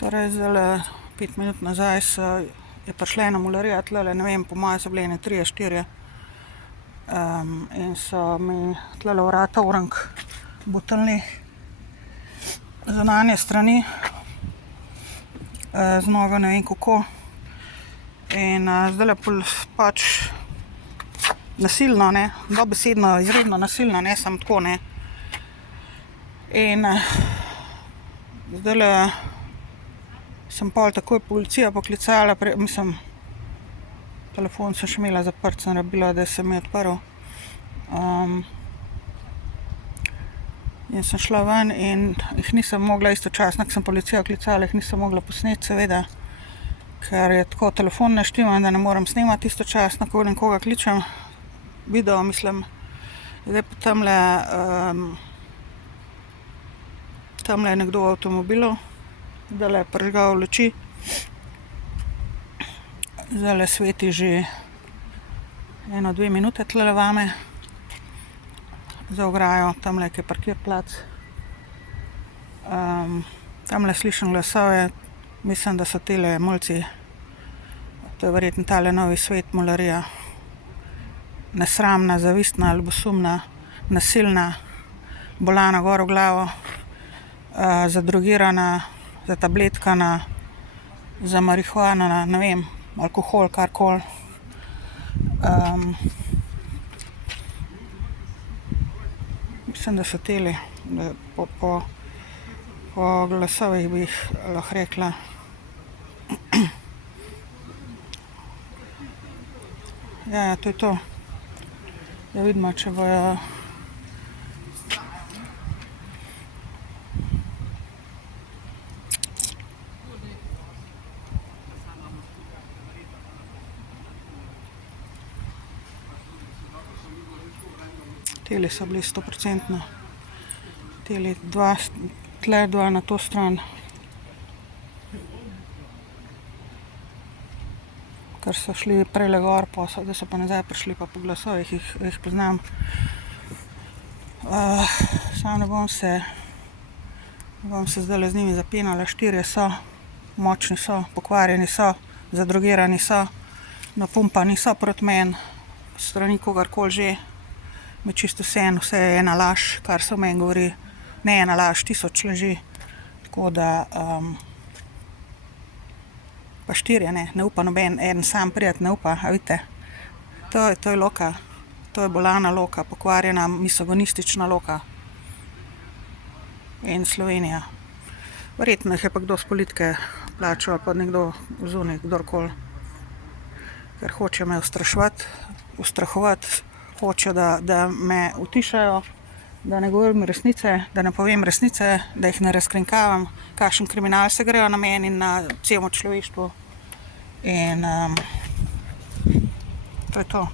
Torej, zdaj 5 minut nazaj je prišla ena mularija tlele, ne vem, po moje so bile ene 3-4 in so mi tlele vrata orank butelni zunanje strani z nogo ne vem kako. In zdajle pač nasilno, ne, dobesedno, izredno nasilno, ne, samo tako, ne. In zdajle sem pol takoj policijo poklicala, telefon sem še imela zaprt, sem rabila, da se mi je odprl. In sem šla ven in jih nisem mogla istočasno, ko sem policijo klicala, jih nisem mogla posneti, seveda, ker je tako telefon ne štima, da ne morem snemati istočasno, ko nekoga kličem. Video, mislim. Zdaj pa tamle je nekdo v avtomobilu, zdajle je prižgal luči. Zdajle sveti že 1-2 minute tlele vame. Za ograjo, tamle je parkirplac. Tamle slišim glasove, mislim, da so tele mulci. To je verjetno tale Novi svet mularija. Nesramna, zavistna, ljubosumna, nasilna, bolana gor v glavo, zadrogirana, zatabletkana, zamarihuanana, ne vem, alkohol, karkoli. Mislim, da so teli, po glasovih bi jih lahko rekla. Ja, to je to. Ja, vidimo, če bojo teli so bili 100%. Teli dva, tle dva na to stran. Ker so šli prejle gor, da so pa nazaj prišli, pa po glasovih jih poznam. Samo ne bom se zdajle z njimi zapinala, 4 so, močni so, pokvarjeni so, zadrogirani so, napumpani so proti meni, strani kogarkoli že. Mi čisto vseeno, vse je ena laž, kar se o meni govori. Ne ena laž, 1000 laži. Tako da pa 4, ne upa noben, en sam priti ne upa, a vidite. To je loka, to je bolana loka, pokvarjena, misogonistična loka. In Slovenija. Verjetno jih je pa kdo s politike plačal, ali pa nekdo zunaj, kdorkoli. Ker hočejo me ustrahovati, hočejo, da me utišajo, da ne govorim resnice, da ne povem resnice, da jih ne razkrinkavam, kakšen kriminal se grejo na meni in na celem človeštvu. In to je to.